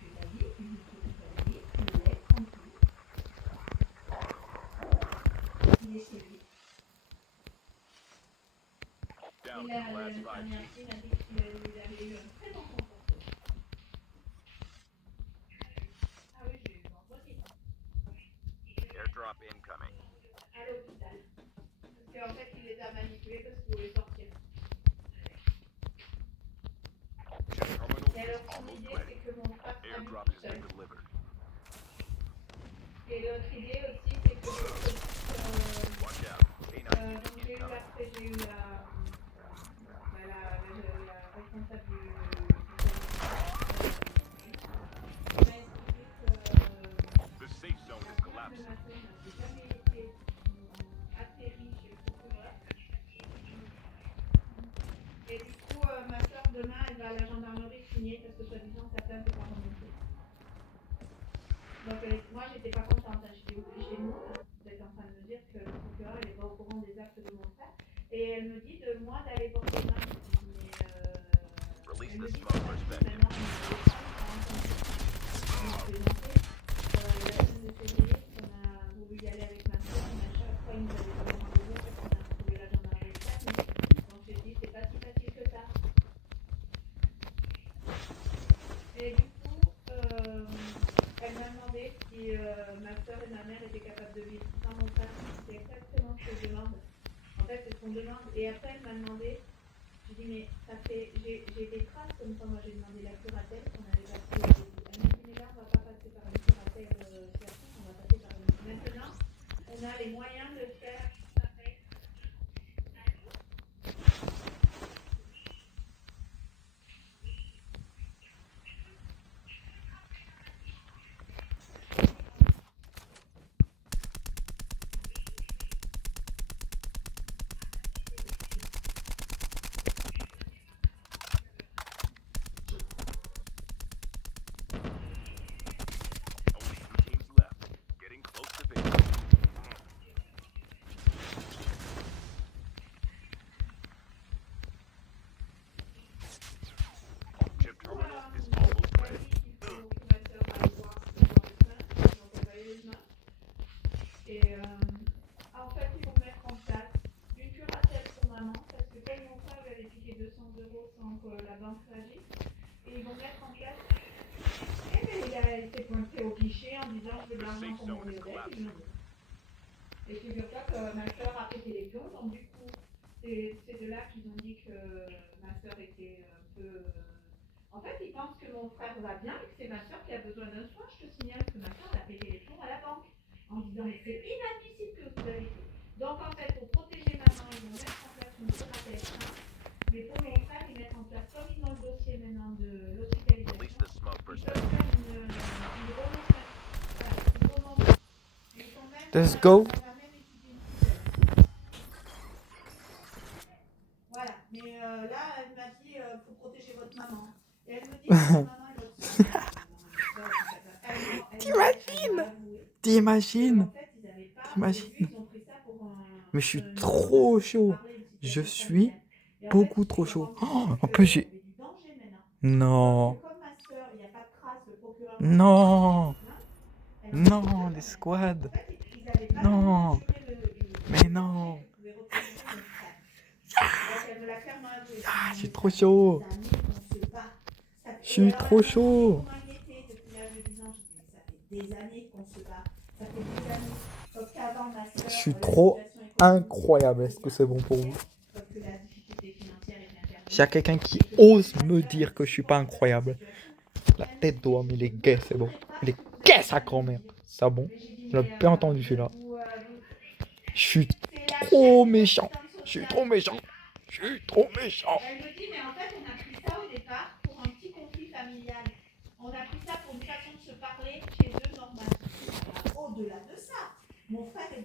fais ta vie, tu t'occupes de ta vie, tu le laisses tranquille. Il est chez lui. Down Et to the last 5 l'infirmière teams. m'a dit qu'il avait eu un très bon comportement. Ah oui, j'ai eu vendredi. Airdrop incoming. À l'hôpital. Parce qu'en fait, il les a manipulés parce qu'il voulait sortir. Chip terminal Et is alors, son almost idée, ready. c'est que mon frère s'habille Airdrop tout has seul. been delivered. Et l'autre idée aussi, c'est que Watch out. K9 donc unit j'ai eu incoming. la responsable du qui m'a expliqué que The safe zone is le collapsing. matin n'avait jamais été atterri chez le procureur. Et du coup, ma soeur, demain, elle va à la gendarmerie signer parce que soi-disant, sa plainte n'est pas remontée. Donc moi, j'étais pas contente. Hein. J'étais obligée de moi. Vous êtes en train de me dire que le procureur n'est pas au courant des actes de mon frère. Et elle me dit de moi d'aller porter plainte. Release Elle me the dit smoke que perspective. maintenant, la semaine de février, on a voulu y aller avec ma soeur, mais à chaque fois, il nous avait donné rendez-vous parce qu'on a trouvé la gendarmerie 4 minutes. Donc j'ai dit, c'est pas si facile que ça. Et du coup, elle m'a demandé si ma soeur et ma mère étaient capables de vivre sans mon frère. C'est exactement ce que je demande. En fait, c'est ce qu'on demande. Et après, elle m'a demandé, je dis, mais ça fait, j'ai des traces comme ça. Moi, j'ai demandé la curatelle qu'on avait passée au début. Elle m'a dit, mais là, on va pas passer par une curatelle classique, on va passer par une. Maintenant, on a les moyens de le faire avec. Only 2 teams left. Getting close to victory. Chip terminal is almost ready. Et en fait, ils vont mettre en place une curatelle pour maman, parce que comme mon frère lui avait piqué 200 € sans que la banque réagisse, et ils vont mettre en place. Et bien, il a été pointé au guichet en disant je veux de l'argent pour mon bébé. Et figure-toi que ma soeur a pété les plombs, donc du coup, c'est de là qu'ils ont dit que ma soeur était un peu. En fait, ils pensent que mon frère va bien et que c'est ma soeur qui a besoin d'un soin. Je te signale que ma soeur a pété les plombs à la banque en disant mais c'est inadmissible que vous avez fait. Donc en fait, pour protéger maman, ils vont mettre en place une curatelle simple. Mais pour mon frère, ils mettent en place, comme ils ont le dossier maintenant de Release l'hospitalisation, the smoke ils peuvent percentage. faire une remontée. Ils sont même, Let's go. on a même étudié une tutelle. Voilà, mais là, elle m'a dit faut protéger votre maman. Et elle me dit que votre maman est votre soeur. T'imagines? T'imagines? T'imagines? Mais je suis trop chaud. Je suis beaucoup trop chaud. Oh, en plus, j'ai. Non. Non. Non, les squads. Non. Mais non. Ah, je suis trop chaud. Je suis trop chaud. Je suis trop incroyable. Est-ce que c'est bon pour vous? S'il y a quelqu'un qui ose me dire que je suis pas incroyable, la tête d'homme, il est gay, c'est bon. Il est gay, sa grand-mère. Ça bon? Je l'ai bien entendu celui-là. Je suis trop méchant. Je suis trop méchant. Je suis trop méchant. Elle me dit, mais en fait, on a pris ça au départ pour un petit conflit familial. On a pris ça pour une façon de se parler chez eux normale. Au-delà de ça, mon frère est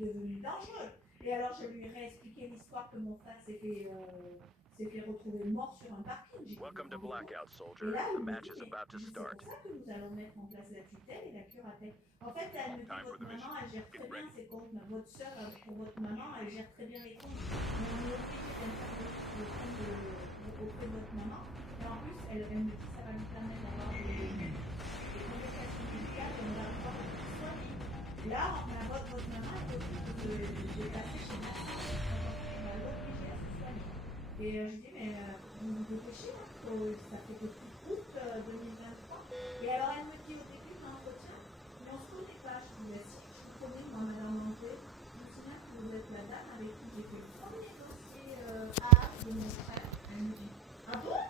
devenu dangereux. Et alors, je lui ai réexpliqué l'histoire que mon frère s'est fait retrouver mort sur un parking. Welcome to Blackout, Et soldier. là, The elle me match dit, is about to c'est start. pour ça que nous allons mettre en place la tutelle et la curatelle. En fait, elle me dit, Time for votre the mission. maman, elle gère Get très bien ready. ses comptes. Votre soeur, pour votre maman, elle gère très bien les comptes. Mais on est obligé d'intervenir le compte auprès de votre maman. Et en plus, elle me dit, ça va lui permettre d'avoir des conversations médicales et on va pouvoir être soigner. Là, votre maman est obligée de passer chez ma soeur. On va l'obliger à se soigner. Et je dis, mais vous vous dépêchez, ça fait depuis août 2023. Et alors, elle me dit au début de l'entretien, mais on se connaît pas. Je dis, si, je vous connais, moi, madame Monté. Je me souviens que vous êtes la dame avec qui j'ai fait le premier dossier A de mon frère. Elle me dit, ah bon?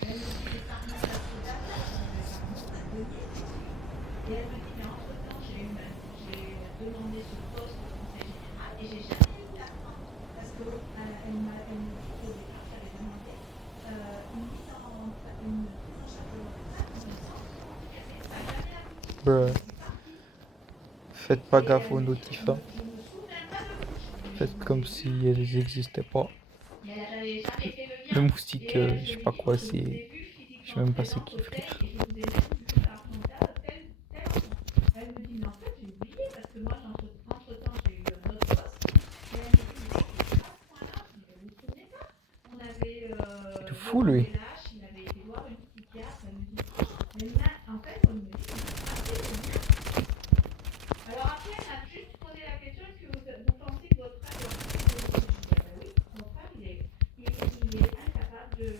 Elle me dit, mais ça remonte à ce date-là. Je dis, mais ça remonte à 2018. Et elle me dit, mais entre-temps, j'ai demandé ce poste au conseil général et j'ai jamais eu la fin. Parce qu'elle me dit qu'au départ, j'avais demandé une mise en charge de mon frère dans un centre. Ça n'a jamais abouti. Bruh. Je suis partie. Faites pas gaffe aux notifs. Je me souviens pas de tout. Faites comme si elles n'existaient pas. Mais elle n'avait jamais fait le Le lien. moustique, je sais pas quoi, c'est. Je sais même pas c'est qui, frère. Et je vous ai même vu par comptable tel enfant. Elle me dit, mais en fait, j'ai oublié parce que moi, entre-temps, j'ai eu un autre poste. Et elle me dit, mais c'est pas ce point-là. Je dis, mais vous vous souvenez pas? On avait. De fou, lui. Lâche, il avait été voir une psychiatre. Elle me dit, mais là, en fait, on me dit, mais c'est pas fait le lien. Alors après, elle m'a juste posé la question, est-ce que vous pensez que votre frère doit faire des choses? Je dis, ben oui, mon frère, il est incapable de.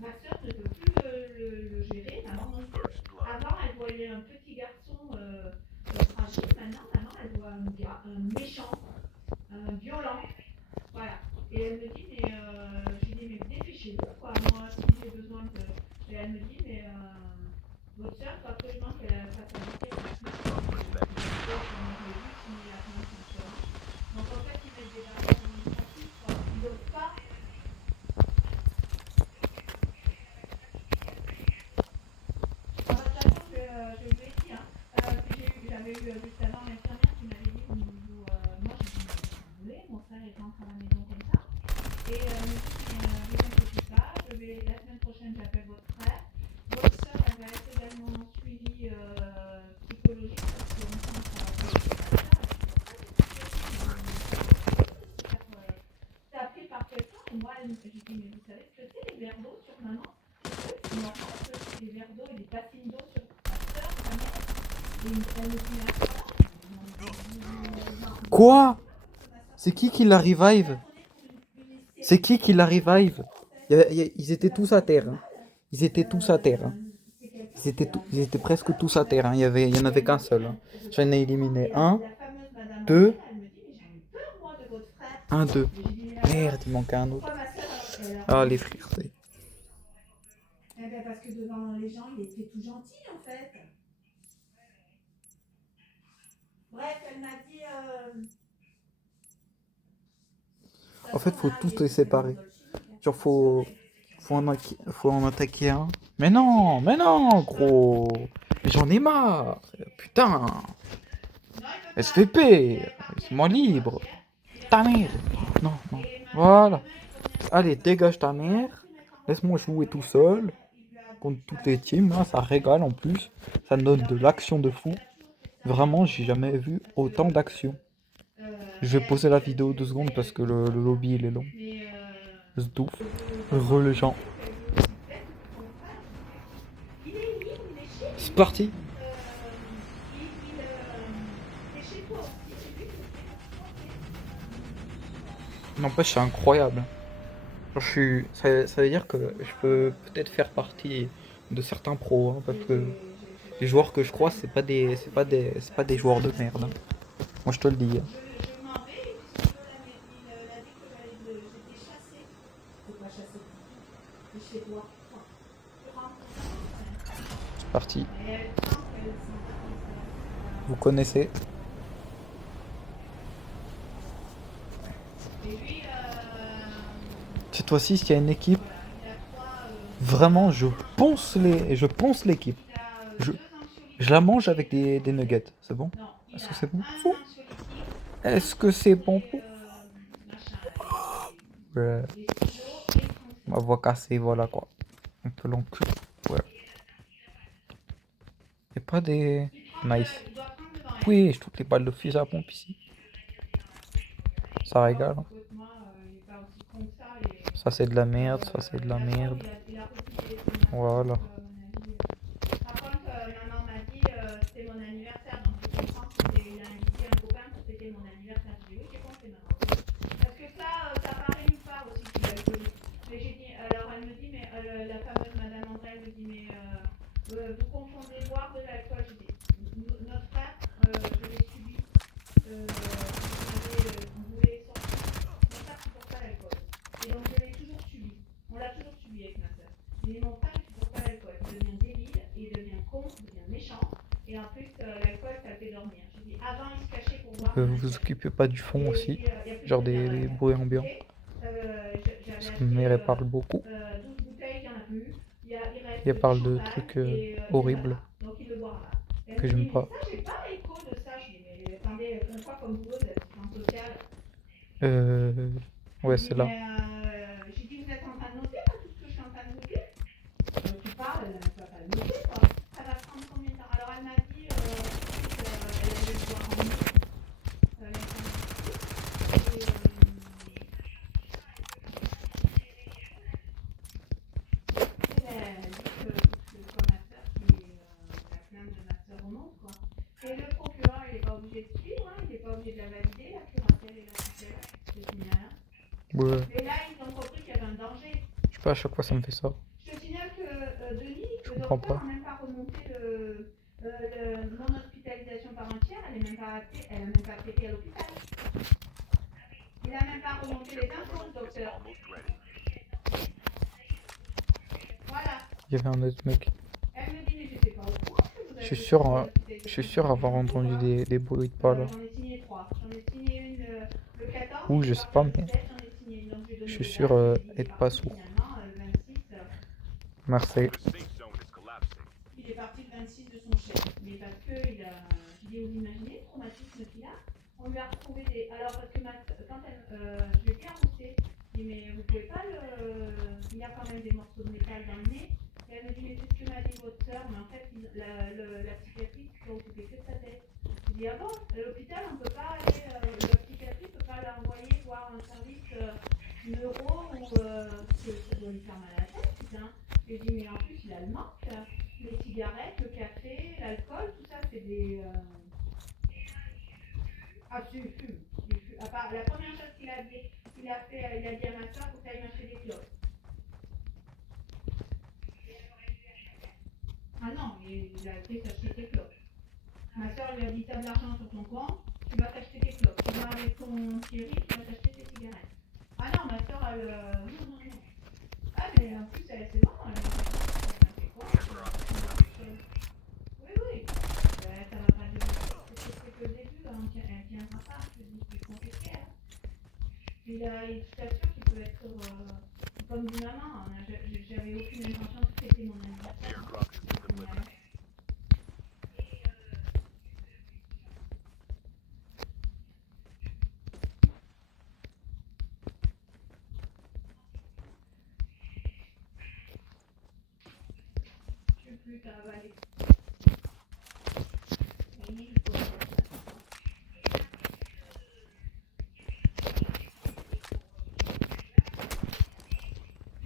Ma soeur ne peut plus le le gérer. Maman, First blood. avant, elle voyait un petit garçon fragile. Maintenant, elle voit un méchant, un violent. Voilà. Et elle me dit, mais je lui dis, mais dépêchez-vous, quoi. Moi, si j'ai besoin de. Et elle me dit, mais votre soeur, faut absolument qu'elle fasse un lycée. Donc en fait, ils mettent des barrières administratives, quoi. Ils n'osent pas. Ah, de toute façon, je lui ai dit, hein, j'avais eu juste avant l'infirmière qui m'avait dit, moi j'ai dit, mais vous voulez, mon frère il rentre à la maison comme ça. Et elle me dit, mais ne vous inquiétez pas, la semaine prochaine j'appelle votre frère. Votre soeur, elle va être également suivie psychologique parce que me semble que ça va pas c'est appris par quelqu'un. Et moi, j'ai dit, mais vous savez ce que c'est les verres d'eau sur maman? C'est normal que c'est des verres d'eau et des bassines d'eau sur ta soeur, ta mère. Et elle me dit, Quoi? C'est qui la revive? C'est qui la revive? Ils étaient tous à terre. Hein. Ils étaient tous à terre. Hein. Ils étaient presque tous à terre. Hein. Il y en avait qu'un seul. Hein. J'en ai éliminé un, deux, un, deux. Merde, il manquait un autre. Ah, les frères. Eh bien, parce que devant les gens, il était tout gentil, en fait. Bref, elle m'a dit... En fait, faut tous les séparer. Genre, faut en attaquer un. Mais non, gros. Mais j'en ai marre. Putain. SVP. Laisse-moi libre. Ta mère. Non. Voilà. Allez, dégage ta mère. Laisse-moi jouer tout seul. Contre toutes les teams. Là, ça régale en plus. Ça me donne de l'action de fou. Vraiment, j'ai jamais vu autant d'action. Je vais poser la vidéo 2 secondes parce que le lobby il est long. Zdouf. Heureux les gens. C'est parti. N'empêche, c'est incroyable. Genre, ça veut dire que je peux peut-être faire partie de certains pros, hein, parce que les joueurs que je croise, c'est pas des joueurs de merde. Hein. Moi, je te le dis. Hein. C'est parti. Vous connaissez. Cette fois-ci, s'il y a une équipe, vraiment, je ponce l'équipe. Je la mange avec des nuggets. C'est bon? Est-ce que c'est bon? Est-ce que c'est bon pour? Ouais. Ma voix cassée, voilà quoi. Un peu l'encul. Ouais. Y'a pas des... Nice. Oui, je trouve les balles de fusil à pompe ici. Ça régale. Hein. Ça c'est de la merde, ça c'est de la merde. Voilà. Par contre, maman m'a dit c'était mon anniversaire, donc je comprends qu'il a invité un copain pour fêter mon anniversaire. J'ai dit oui, j'ai compris maman. Parce que ça paraît nulle part aussi qu'il a connu. Mais j'ai dit, alors elle me dit, mais la fameuse madame André, elle me dit, mais vous confondez boire de l'alcool. J'ai dit, notre frère, je l'ai subi. On voulait sortir. Mon frère supporte pas l'alcool. Et donc je l'ai toujours subi. On l'a toujours subi avec ma soeur. Mais mon frère ne supporte pas l'alcool. Il devient débile, il devient con, il devient méchant. Et en plus, l'alcool, ça fait dormir. J'ai dit, avant, il se cachait pour boire. Vous vous occupez pas du fond aussi? Genre des bruits ambiants? Parce que ma mère elle parle beaucoup. Et elle parle de trucs horribles que j'aime pas. Ouais, c'est là. J'ai dit, vous êtes en train de noter tout ce que je suis en train de noter? Tu parles, elle ne va pas le noter, quoi. Ça va prendre combien de temps? Alors, elle m'a dit, elle allait le voir en mai. Elle dit que soit ma soeur qui la plainte de ma soeur remonte, quoi. Et le procureur, il n'est pas obligé de suivre, hein, il n'est pas obligé de la valider, la curatelle et la tutelle. C'est signal. Ouais. Et là, ils ont compris qu'il y avait un danger. Je sais pas, à chaque fois ça me fait ça. Je te signale que Denis, Je le comprends docteur pas. n'a même pas remonté mon hospitalisation par entière, elle n'a même pas atterri à l'hôpital. Il n'a même pas remonté les infos, le Is docteur. almost ready. Voilà. Il y avait un autre mec. Elle me dit, mais j'étais pas au courant que vous Je avez suis fait sûr, passer hein, je suis sûr avoir entendu des bruits de pas là. J'en ai signé 3. J'en ai signé une le 14, Ou je je suis sais partie pas, le mais 17, j'en ai signé une. Donc j'ai donné je suis les sûr dates, je lui ai dit, être par pas contre, sourd. finalement, le 26, Marseille. The safe zone is collapsing. il est parti le 26 de son chef. Mais parce que il a, je dis, vous imaginez le traumatisme qu'il a. On lui a retrouvé des. Alors, parce que quand elle, je lui ai bien roussé, je dis, mais vous pouvez pas le. Il y a quand même des morceaux de métal dans le nez. Et elle me dit, mais c'est ce que m'a dit votre soeur, mais en fait, la psychiatrie ne peut occuper que de sa tête. Je dis, ah bon, à l'hôpital, on ne peut pas aller. La psychiatrie ne peut pas l'envoyer voir un service neuro ou. Ça doit lui faire mal à la tête, putain. Et je dis, mais en plus, il a le manque. Les cigarettes, le café, l'alcool, tout ça, c'est des. Ah, tu fumes. À part, la première chose qu'il a dit, il a dit à ma soeur, faut que tu ailles m'acheter des clopes. Ah non, il a été s'acheter des clopes. Ma soeur lui a dit, t'as de l'argent sur ton compte, tu vas t'acheter des clopes. Tu vas avec ton chéri, tu vas t'acheter des cigarettes. Ah non, ma soeur, elle. Non. Ah, mais en plus, c'est marrant, elle fait quoi? Oui. Ça va pas durer. C'est que le début, hein. Elle tiendra pas, je te dis, c'est compliqué. Hein. Je t'assure qu'il peut être comme dit maman. Hein. J'avais aucune intention de fêter mon anniversaire. Airdrop has been delivered. Je sais plus, t'as avalé.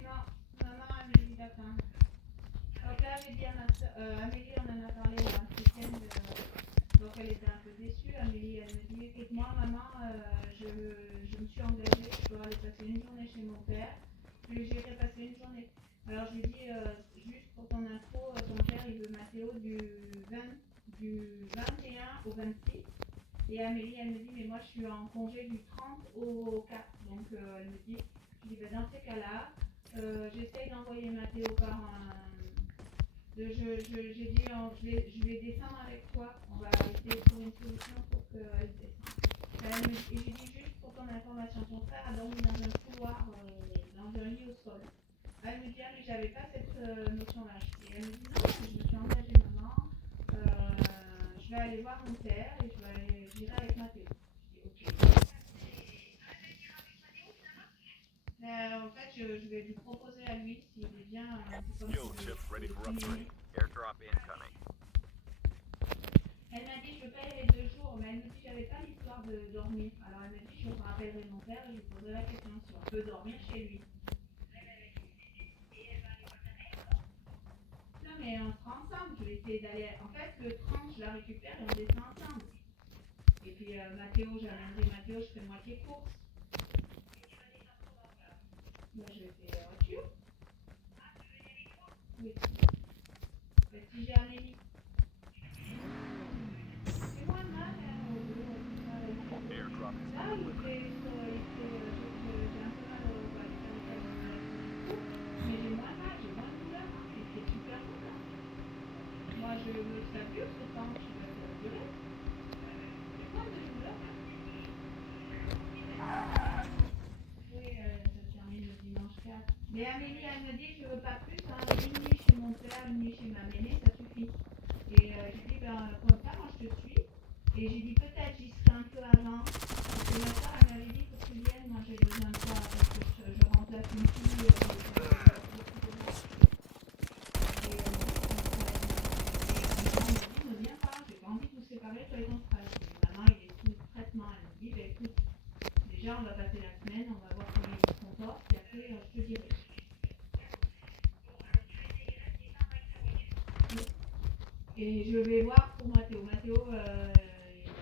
Non, maman, Amélie d'attendre. Donc là, j'ai dit à ma soeur, Amélie, on en a parlé ce week-end, donc elle était un peu déçue. Amélie, elle me dit, écoute-moi, maman, je me suis engagée, je dois aller passer une journée chez mon père, j'irai passer une journée. Alors je lui ai dit, juste pour ton info, ton père, il veut Mathéo du 21 au 26. Et Amélie, elle me dit, mais moi je suis en congé du 30 au 4. Donc elle me dit, je dis, ben, dans ces cas-là, j'essaye d'envoyer Mathéo par un. J'ai dit, je vais descendre avec toi. On va essayer de trouver une solution pour qu'elle descende. Et j'ai dit, juste pour ton information, ton frère a dormi dans un couloir, dans un lit au sol. Elle me dit, ah, mais j'avais pas cette notion-là. Et elle me dit, non, mais je me suis engagée, maman. Je vais aller voir mon père et j'irai avec Mathéo. Je dis, ok. En fait, je vais lui proposer à lui s'il est bien. Skill chip ready for upgrade. Airdrop incoming. Elle m'a dit, je veux pas y aller 2 jours, mais elle me dit, j'avais pas l'histoire de dormir. Alors elle m'a dit, je rappellerai mon père et je lui poserai la question si on peut dormir chez lui. Non, mais on sera ensemble. Je vais essayer d'aller. En fait, le 30, je la récupère et on descend ensemble. Et puis Mathéo, j'amènerai Mathéo, je fais moitié course. Moi, je vais faire la voiture. Oui. Mais si j'ai Amélie. C'est moins mal, hein, au boulot. Airdrop has Là, been il delivered. fait j'ai un peu mal au bas du mais j'ai moins mal, j'ai moins de douleur. Et c'est super bon, là. Moi, ça dure ce temps, je sais pas si ça va durer. J'ai moins de douleur. Oui, ça se termine le dimanche 4. Mais Amélie, elle me dit, je veux pas plus, hein, une nuit chez mon père, une nuit chez ma ménée, ça suffit. Et j'ai dit, ben, comme ça, moi je te suis. Et j'ai dit, peut-être j'y serai un peu avant. Parce que ma soeur, elle m'avait dit, faut que tu viennes, moi j'ai besoin de toi, parce que je remplace une fille. Ne viens pas, j'ai pas envie de vous séparer, toi et ton frère. Maman, il est sous traitement. Elle me dit, ben écoute, déjà on va passer la semaine, on va voir comment il se comporte, et après je te dirai. Et je vais voir pour Mathéo. Mathéo, il n'a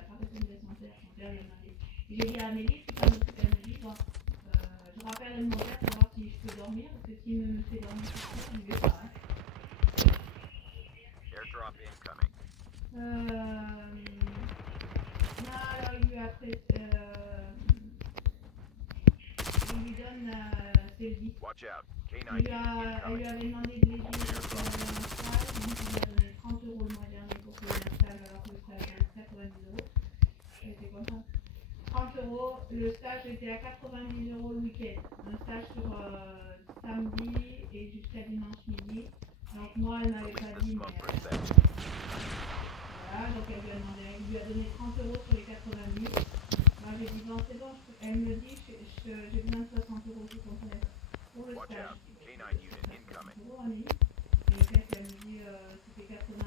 pas répondu à son père. Son père, il m'a dit. Et j'ai dit à Amélie, tu t'en occupes. Elle me dit, bon, je rappellerai mon père pour voir si je peux dormir, parce que s'il me fait dormir tout seul, je ne vais pas. Hein. Non, alors il lui a il lui donne Sylvie. Watch out. K9 Elle unit lui incoming. avait demandé de l'aider parce qu'elle avait un stage, donc il lui a donné 30 € le mois dernier pour payer un stage alors que le stage était à 90 €. Elle était contente. 30 €, le stage était à 90 € le week-end. Un stage sur samedi et jusqu'à dimanche midi. Donc moi elle m'avait pas Release this dit, month for mais inspection. voilà, donc elle lui a donné 30 € sur les 90. Moi j'ai dit bon c'est bon, elle me dit j'ai besoin de 60 € je comprenais pas. Pour le Watch stage. out. K9 unit incoming. Et le fait qu'elle me dit c'était 90.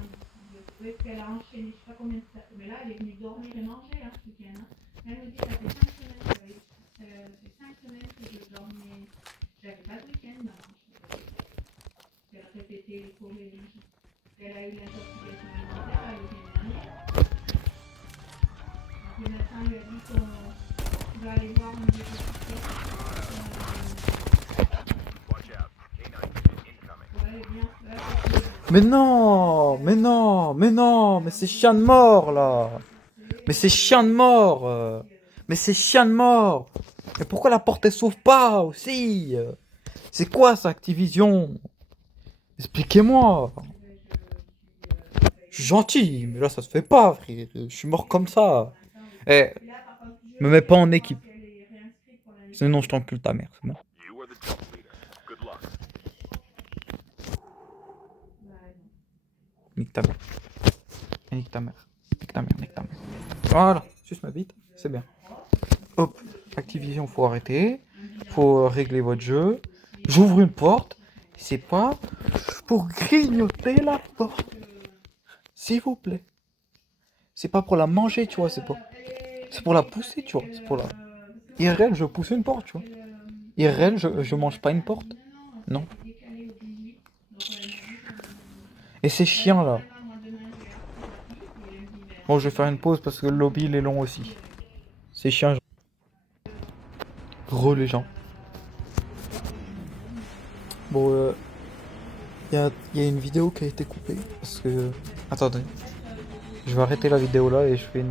Oui, qu'elle a enchaîné, je sais pas combien de temps. Mais là elle est venue dormir et manger ce week-end. Elle me dit ça fait 5 semaines, ça fait 5 semaines que je dormais. J'avais pas de week-end, non. Elle a répété les cours et les machins. Elle a eu l'intoxication alimentaire le week-end dernier. Donc le médecin lui a dit qu'on va aller voir un diététicien. Watch out. K9 unit incoming. Ouais, bien, là, parce que Mais non, mais non, mais non, mais c'est chien de mort là. Mais c'est chien de mort. Mais c'est chien de mort. Mais pourquoi la porte elle s'ouvre pas aussi? C'est quoi ça, Activision? Expliquez-moi. Je suis gentil, mais là ça se fait pas, frère. Je suis mort comme ça. Eh, me mets pas en équipe. Sinon je t'encule ta mère, c'est bon? You are the cult leader. Good luck. Nique ta mère. Nique ta mère. Nique ta mère, nique ta mère. Voilà, juste ma bite, c'est bien. Hop, Activision, faut arrêter. Faut régler votre jeu. J'ouvre une porte. C'est pas pour grignoter la porte. S'il vous plaît. C'est pas pour la manger, tu vois. C'est pour la pousser, tu vois. C'est pour la. IRL, je pousse une porte, tu vois. IRL, je mange pas une porte. Non. Et ces chiens là. Bon, je vais faire une pause parce que le lobby il est long aussi. Ces chiens. Les gens. Bon, il y a une vidéo qui a été coupée parce que. Attendez. Je vais arrêter la vidéo là et je fais une.